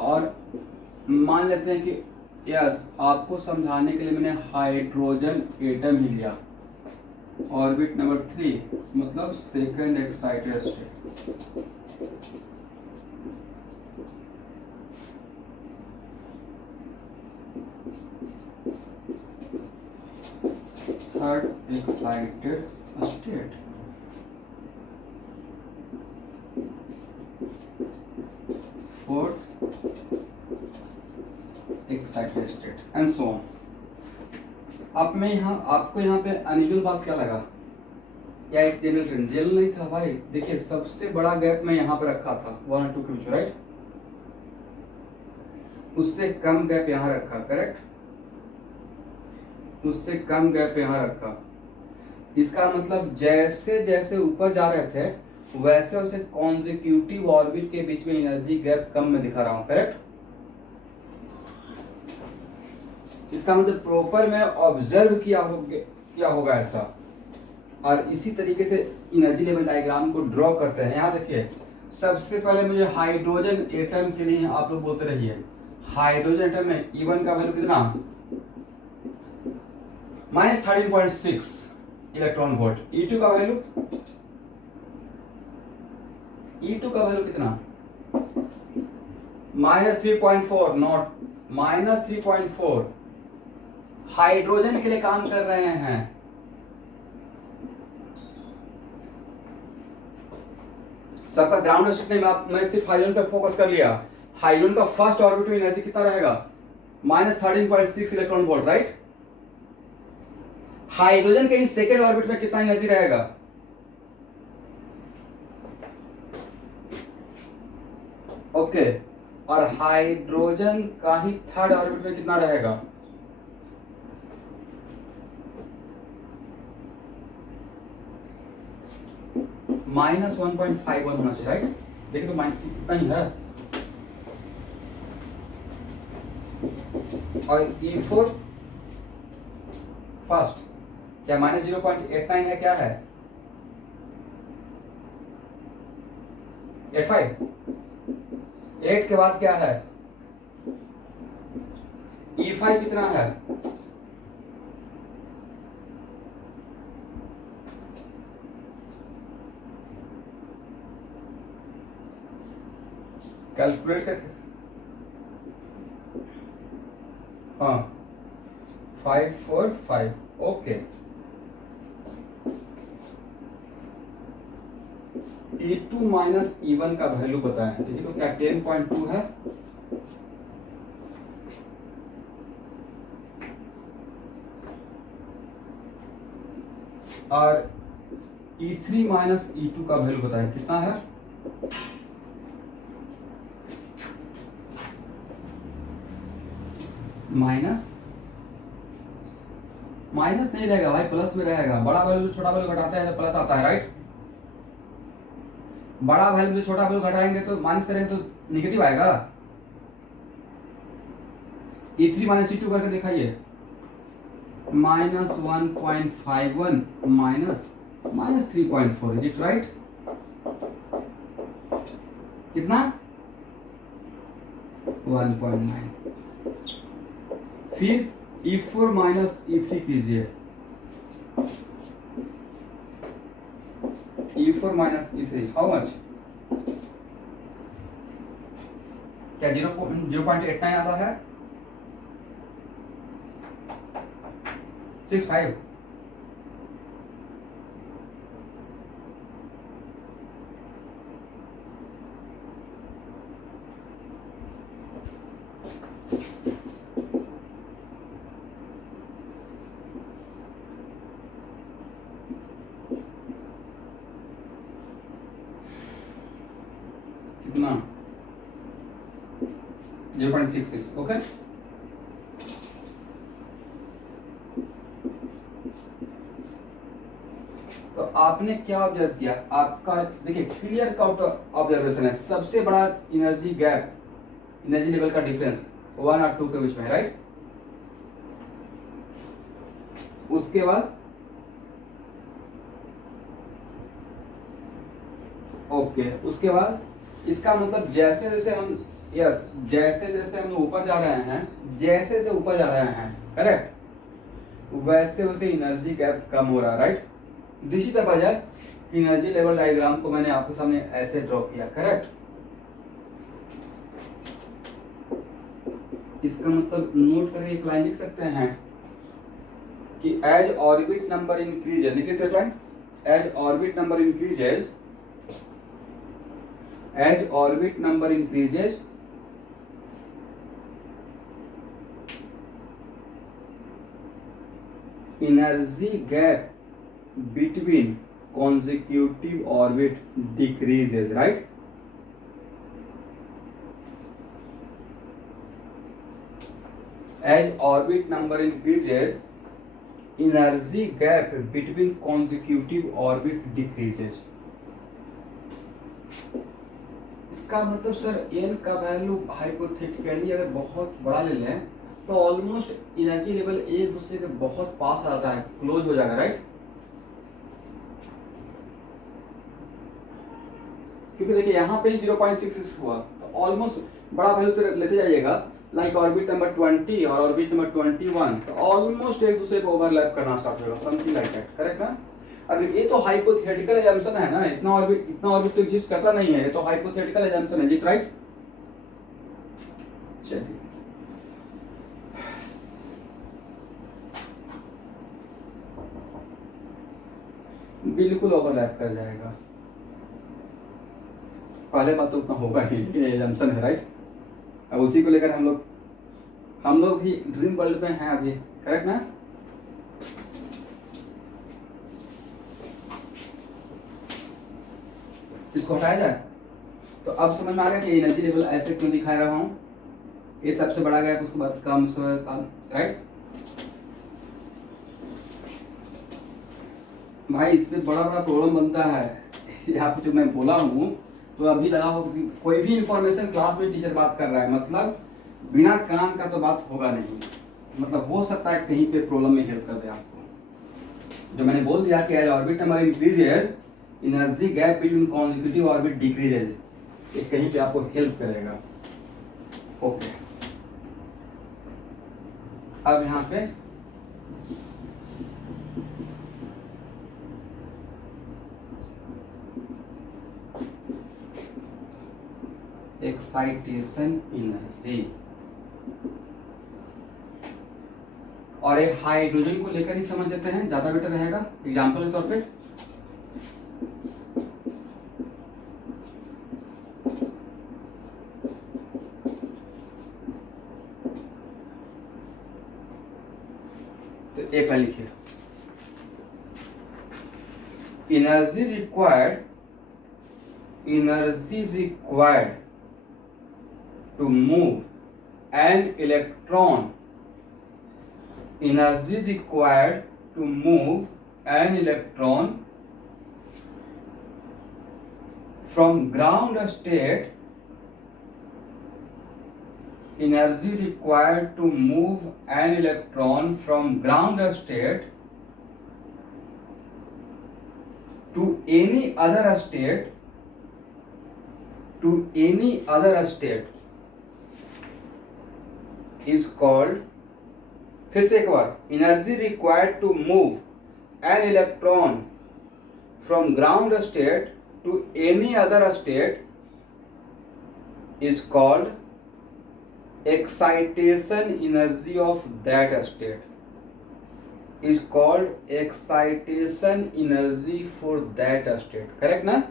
और मान लेते हैं कि यस, आपको समझाने के लिए मैंने हाइड्रोजन एटम ही लिया। ऑर्बिट नंबर 3 मतलब second excited state. Third excited state. Fourth excited state and so on. अब मैं आपको यहाँ पे अनयूजुअल बात क्या लगा, या एक जनरल ट्रेंड? जनरल नहीं था भाई, देखिए सबसे बड़ा गैप मैं यहाँ पे रखा था 1 और 2 के बीच, राइट? उससे कम गैप यहाँ रखा, करेक्ट? उससे कम गैप यहाँ रखा। इसका मतलब जैसे जैसे ऊपर जा रहे थे वैसे वैसे कॉन्जिक्यूटिव ऑर्बिट के बीच में एनर्जी गैप कम में दिखा रहा हूं, करेक्ट? इसका मतलब प्रॉपर में ऑब्जर्व किया होगा ऐसा। और इसी तरीके से एनर्जी लेवल डायग्राम को ड्रॉ करते हैं। यहाँ देखिए, सबसे पहले मुझे हाइड्रोजन एटम के लिए आप लोग बोलते रहिए, हाइड्रोजन एटम में E1 का वैल्यू कितना? -13.6 इलेक्ट्रॉन वोल्ट। E2 का वैल्यू कितना? -3.4, नॉट -3.4। हाइड्रोजन के लिए काम कर रहे हैं। सबका ग्राउंड स्टेट नहीं, मैं सिर्फ हाइड्रोजन पर फोकस कर लिया। हाइड्रोजन का फर्स्ट ऑर्बिट में एनर्जी कितना रहेगा? -13.6 इलेक्ट्रॉन वोल्ट, राइट? हाइड्रोजन के इस सेकेंड ऑर्बिट में कितना एनर्जी रहेगा? ओके, और हाइड्रोजन का ही थर्ड ऑर्बिट में कितना रहेगा? -1.51 होना चाहिए, राइट? देखिए तो कितना ही है। और E4 फर्स्ट क्या -0.89 है? क्या है? 85। 8 के बाद क्या है? E5 कितना है? कैलकुलेट करके, हाँ 545, ओके। E2 माइनस E1 का वैल्यू बताएं। देखिए तो क्या 10.2 है? और E3 माइनस E2 का वैल्यू बताएं, कितना है? माइनस नहीं रहेगा भाई, प्लस में रहेगा। बड़ा वैल्यू छोटा वैल्यू घटाते हैं तो प्लस आता है, राइट? बड़ा वैल्यू से छोटा वैल्यू घटाएंगे तो माइनस करेंगे तो निगेटिव आएगा। E3 माइनस E2 करके दिखाइए। -1.51 -3.4, इज इट राइट? कितना? 1.9। फिर E4 माइनस E3 कीजिए। E4 minus E3 how much? क्या 0.89 आता है? 65। कितना? 0.66, ओके। तो आपने क्या ऑब्जर्व किया? आपका देखिए क्लियर काउट ऑब्जर्वेशन है। सबसे बड़ा एनर्जी गैप, एनर्जी लेवल का डिफरेंस 1 और 2 के बीच में है, राइट? उसके बाद ओके, उसके बाद इसका मतलब जैसे जैसे हम यस, जैसे जैसे हम ऊपर जा रहे हैं, जैसे जैसे ऊपर जा रहे हैं, करेक्ट, वैसे वैसे एनर्जी गैप कम हो रहा है, राइट। दिस इज द वजह एनर्जी लेवल डायग्राम को मैंने आपके सामने ऐसे ड्रॉ किया, करेक्ट। इसका मतलब नोट करके एक लाइन लिख सकते हैं कि एज ऑर्बिट नंबर इंक्रीजेज, लिखिए तो line, as orbit number increases, as orbit number increases energy gap between consecutive orbit decreases, right? As orbit number increases, energy gap between consecutive orbit decreases. इसका मतलब sir n का value hypothetically अगर बहुत बड़ा ले लें तो ऑलमोस्ट एनर्जी लेवल एक दूसरे के बहुत पास आता है, क्लोज हो जाएगा, राइट। क्योंकि देखिए यहाँ पे 0.66 हुआ तो ऑलमोस्ट बड़ा वैल्यू तो लेते जाइएगा, लाइक ऑर्बिट नंबर 20 और ऑर्बिट नंबर 21, तो ऑलमोस्ट एक दूसरे को ओवरलैप करना स्टार्ट होगा, समथिंग लाइक दैट, करेक्ट ना। अब ये तो हाइपोथेटिकल एजम्पशन है ना, इतना ऑर्बिट तो एग्जिस्ट करता नहीं है, ये तो हाइपोथेटिकल एजम्पशन है जी, राइट। चलिए बिल्कुल ओवरलैप कर जाएगा, पहले बात तो उतना होगा ही, लेकिन एजम्पशन है, राइट। अब उसी को लेकर हम लोग भी ड्रीम वर्ल्ड में हैं अभी, करेक्ट ना। इसको हटाया जाए तो अब समझ में आ गया कि एनर्जी लेवल ऐसे क्यों दिखा रहा हूं, ये सबसे बड़ा गैप, उसके बाद कम, उसके बाद कम, राइट। भाई इसमें बड़ा बड़ा प्रॉब्लम बनता है यहाँ पे जो मैं बोला हूँ, तो अभी लगा हो कि कोई भी इंफॉर्मेशन क्लास में टीचर बात कर रहा है, मतलब बिना काम का तो बात होगा नहीं, मतलब हो सकता है कहीं पे प्रॉब्लम में हेल्प कर दे आपको। जो मैंने बोल दिया कि as orbit number increases energy gap between consecutive orbit decreases, ये कहीं पे आपको हेल्प करेगा। ओके, अब यहाँ पे एक्साइटेशन एनर्जी और एक हाइड्रोजन को लेकर ही समझ लेते हैं, ज्यादा बेटर रहेगा एग्जांपल के तौर पे। तो एक लाइन लिखिए, energy required to move an electron, energy required to move an electron from ground state, energy required to move an electron from ground state to any other state, is called, फिर से एक बार, energy required to move an electron from ground state to any other state is called excitation energy of that state, is called excitation energy for that state, correct ना।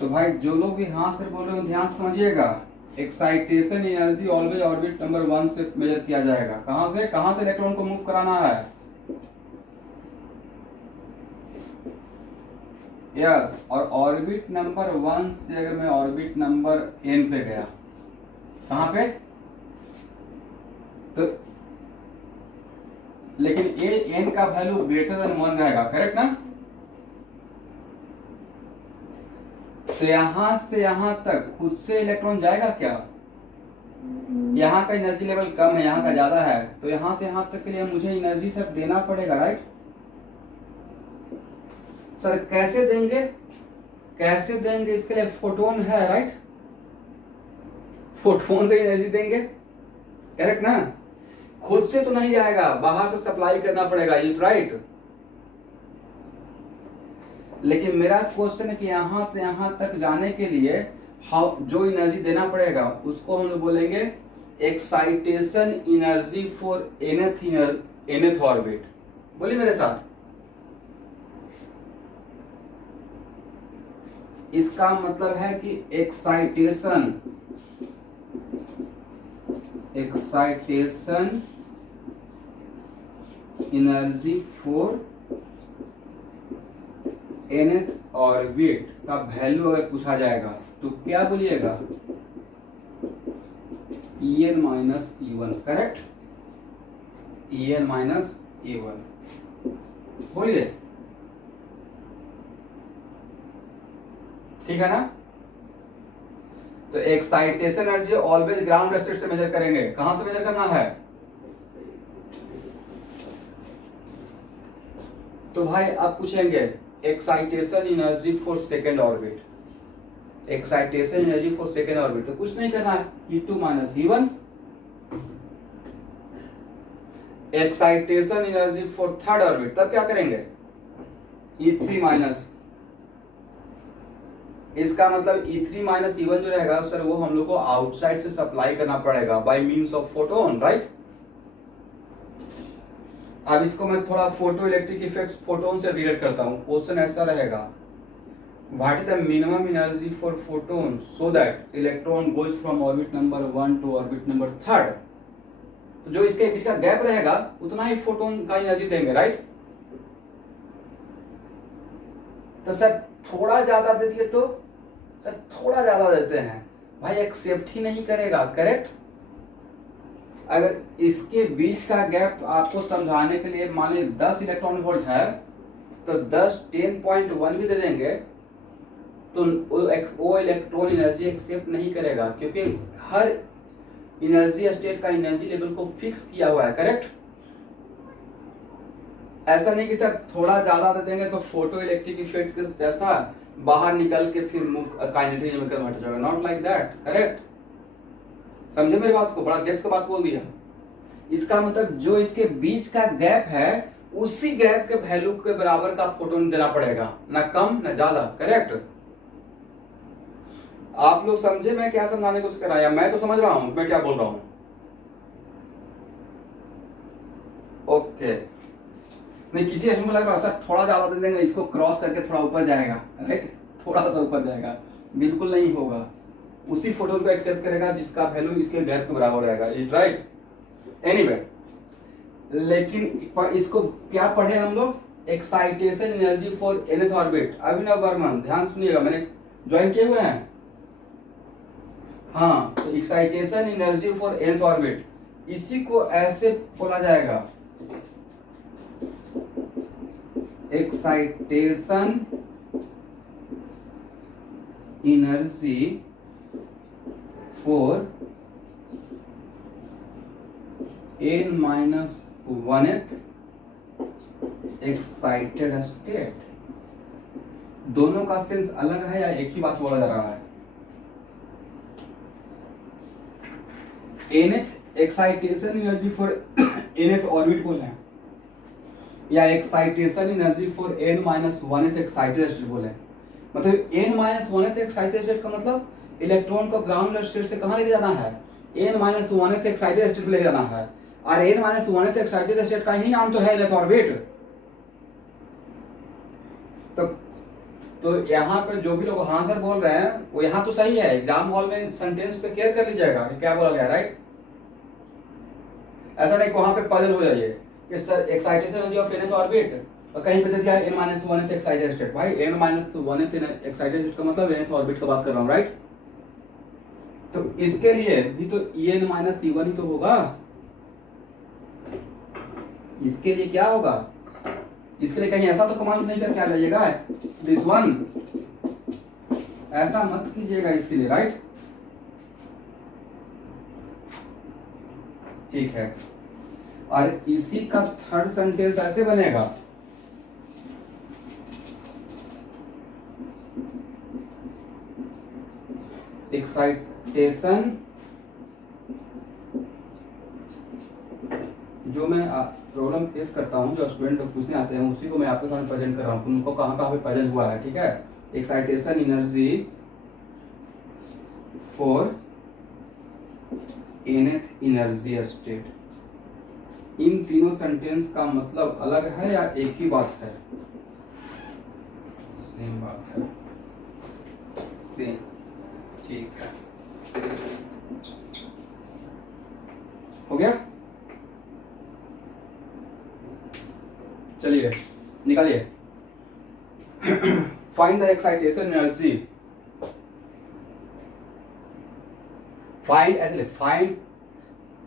तो भाई जो लोग भी हाँ सर बोल रहे हो ध्यान समझिएगा, excitation energy always orbit number 1 से मेजर किया जाएगा। कहां से इलेक्ट्रॉन को मूव कराना है, यस, और ऑर्बिट नंबर 1 से अगर मैं ऑर्बिट नंबर n पे गया, कहां पे, तो लेकिन ये n का वैल्यू ग्रेटर देन 1 रहेगा, करेक्ट ना। तो यहां से यहां तक खुद से इलेक्ट्रॉन जाएगा क्या, यहाँ का एनर्जी लेवल कम है, यहाँ का ज्यादा है, तो यहां से यहां तक के लिए मुझे एनर्जी सर देना पड़ेगा, राइट। सर कैसे देंगे, कैसे देंगे? इसके लिए फोटोन है, राइट? फोटोन से एनर्जी देंगे, करेक्ट ना? खुद से तो नहीं जाएगा, बाहर से सप्लाई करना पड़ेगा, ये राइट। लेकिन मेरा क्वेश्चन है कि यहां से यहां तक जाने के लिए जो एनर्जी देना पड़ेगा उसको हम लोग बोलेंगे excitation energy for nth orbit. बोलिए मेरे साथ, इसका मतलब है कि excitation energy for nth orbit का वैल्यू अगर पूछा जाएगा तो क्या बोलिएगा? En minus E1, correct? En minus E1 बोलिए, ठीक है ना? तो excitation energy always ground state से मेजर करेंगे। कहां से मेजर करना है? तो भाई अब पूछेंगे excitation energy for second orbit, excitation energy for second orbit. तो कुछ नहीं करना है, E2 minus E1। Excitation energy for third orbit, तब क्या करेंगे? E3 माइनस, इसका मतलब E3 माइनस E1 जो रहेगा सर वो हम लोग को आउटसाइड से सप्लाई करना पड़ेगा by means of photon, right? अब इसको मैं थोड़ा फोटो इलेक्ट्रिक इफेक्ट फोटोन से रिलेट करता हूं। क्वेश्चन ऐसा रहेगा, what is the minimum energy for photon so that electron goes from orbit number 1 to orbit number 3? तो जो इसके बीच का गैप रहेगा उतना ही फोटोन का एनर्जी देंगे, राइट? तो सर थोड़ा ज्यादा दे दिए तो? सर थोड़ा ज्यादा देते हैं भाई, एक्सेप्ट ही नहीं करेगा, करेक्ट? अगर इसके बीच का गैप आपको समझाने के लिए मान लीजिए 10 इलेक्ट्रॉन वोल्ट है तो 10.1 भी दे देंगे तो वो इलेक्ट्रॉन एनर्जी एक्सेप्ट नहीं करेगा, क्योंकि हर एनर्जी स्टेट का एनर्जी लेवल को फिक्स किया हुआ है, करेक्ट? ऐसा नहीं कि सर थोड़ा ज्यादा दे देंगे तो फोटो इलेक्ट्रिक इफेक्ट जैसा बाहर निकल के फिर काइनेटिक में कन्वर्ट हो जाएगा, नॉट लाइक दैट, करेक्ट? समझे मेरी बात को? बड़ा डेप्थ का बात बोल दिया। इसका मतलब जो इसके बीच का गैप है उसी गैप के वैल्यू के बराबर का फोटोन देना पड़ेगा, ना कम ना ज्यादा, करेक्ट? आप लोग समझे मैं क्या समझाने को कराया? मैं तो समझ रहा हूं मैं क्या बोल रहा हूं, ओके? नहीं किसी को लग रहा सर थोड़ा ज्यादा दे देंगे, इसको क्रॉस करके थोड़ा ऊपर जाएगा, राइट? थोड़ा सा ऊपर जाएगा, बिल्कुल नहीं होगा। उसी फोटोन को एक्सेप्ट करेगा जिसका वैल्यू इसके गैप के बराबर रहेगा, इज राइट? एनीवे, लेकिन पर इसको क्या पढ़े हम लोग? Excitation energy for nth orbit. Abhinav Varman, ध्यान सुनिएगा, मैंने ज्वाइन किए हुए हैं। हाँ, तो excitation energy for nth orbit, इसी को ऐसे बोला जाएगा, excitation energy for n-1th excited state. दोनों का सेंस अलग है या एक ही बात बोला जा रहा है? nth excitation energy for nth orbit बोले हैं या excitation energy for n-1th excited state बोले? मतलब n-1th एक्साइटेड स्टेट का मतलब इलेक्ट्रॉन को ग्राउंड स्टेट से कहां लेके जाना है? n-1th एक्साइटेड स्टेट पे ले जाना है, और n-1th एक्साइटेड स्टेट का ही नाम तो है nth ऑर्बिट। तो यहाँ पे जो भी लोग हाँ सर बोल रहे हैं वो यहाँ तो सही है, एग्जाम हॉल में सेंटेंस पे केयर कर लीजिएगा क्या बोला गया, राइट? ऐसा नहीं वहां पे पजल हो जाइए कि sir excitation energy of nth orbit और कहीं पे दे दिया n-1th एक्साइटेड स्टेट। भाई n-1th एक्साइटेड स्टेट का मतलब nth ऑर्बिट का बात कर रहा हूँ, राइट? तो इसके लिए भी तो En-E1 ही तो होगा। इसके लिए क्या होगा? इसके लिए कहीं ऐसा तो कमांड नहीं करके आ जाइएगा दिस वन, ऐसा मत कीजिएगा इसके लिए, राइट? ठीक है, और इसी का थर्ड सेंटेंस ऐसे बनेगा, एक्साइटेशन जो मैं प्रॉब्लम फेस करता हूँ, जो स्टूडेंट लोग पूछने आते हैं उसी को मैं आपके सामने प्रेजेंट कर रहा हूँ, उनको कहाँ कहाँ पे प्रेजेंट हुआ है, ठीक है। Excitation energy for nth energy state, इन तीनों सेंटेंस का मतलब अलग है या एक ही बात है? सेम बात है, सेम, ठीक है, हो गया। चलिए निकालिए। Find the excitation energy, find ऐसे फाइंड,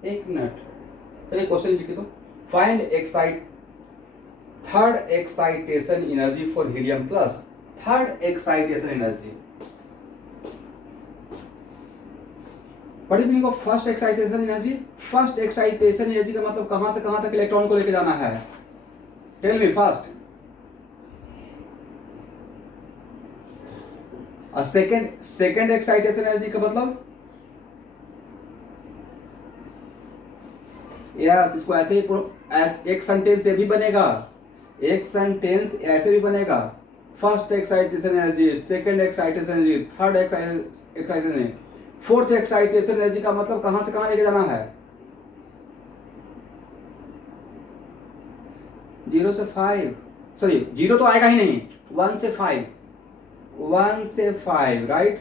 एक मिनट पहले क्वेश्चन लिखे तो, find third excitation energy for helium plus, third excitation energy, what is meaning of first excitation energy? First excitation energy का मतलब कहां से कहां तक इलेक्ट्रॉन को लेके जाना है? Tell me fast. Second excitation energy का मतलब, यस, इसको ऐसे ही एक सेंटेंस से भी बनेगा, एक सेंटेंस ऐसे भी बनेगा। First excitation energy, second excitation energy, third excitation energy, fourth excitation energy का मतलब कहां से कहां लेके जाना है? 0 से 5, सॉरी 0 तो आएगा ही नहीं, 1 से 5, 1 से 5, राइट।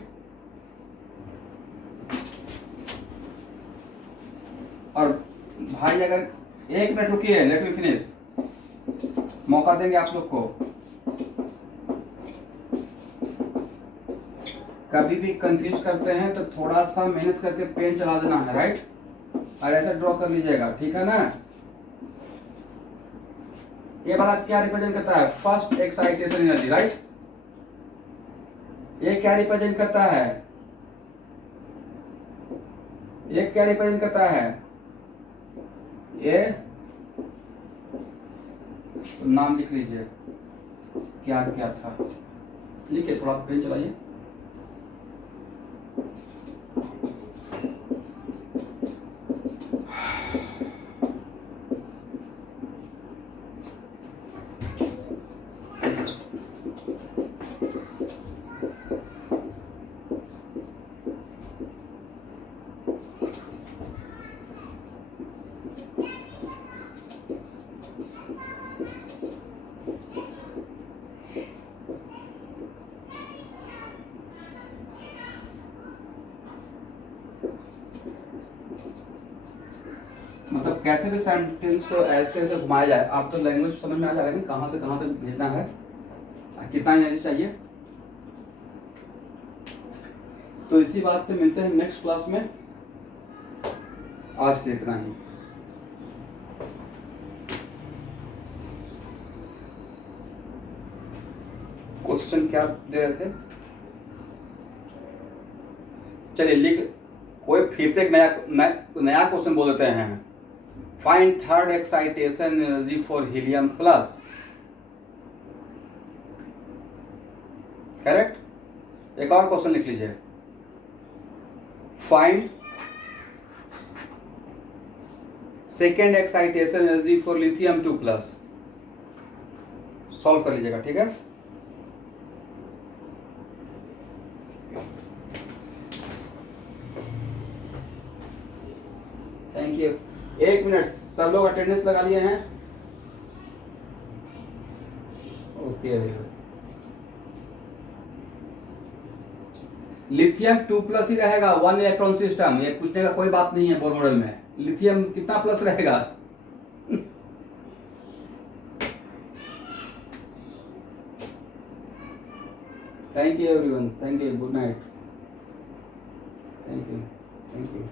और भाई अगर एक मिनट रुकिए, लेट मी फिनिश, मौका देंगे आप लोग को। कभी भी कंफ्यूज करते हैं तो थोड़ा सा मेहनत करके पेन चला देना है, राइट, और ऐसा ड्रॉ कर लीजिएगा, ठीक है ना। ये वाला क्या रिप्रेजेंट करता है? First excitation energy, right. ये क्या रिप्रेजेंट करता है? ये क्या रिप्रेजेंट करता है? ये तो नाम लिख लीजिए, क्या क्या था, लिखिए, थोड़ा पेन चलाइए। मतलब कैसे भी सेंटेंस को ऐसे ऐसे घुमाया जाए, आप तो लैंग्वेज समझ में आ जाएगा नहीं, कहां से कहां तक भेजना है, कितना एनर्जी चाहिए। तो इसी बात से मिलते हैं नेक्स्ट क्लास में, आज के इतना ही। क्वेश्चन क्या दे रहे थे? चलिए लिख, कोई फिर से एक नया क्वेश्चन बोल देते हैं। Find third excitation energy for helium plus, correct. एक और क्वेश्चन लिख लीजिए, find second excitation energy for lithium 2 plus, solve कर लीजिएगा, ठीक है। Thank you. एक मिनट, सब लोग अटेंडेंस लगा लिए हैं? ओके। लिथियम 2 प्लस ही रहेगा, 1 इलेक्ट्रॉन सिस्टम, ये पूछने का कोई बात नहीं है बोर मॉडल में। लिथियम कितना प्लस रहेगा? Thank you everyone, thank you, good night, thank you, thank you.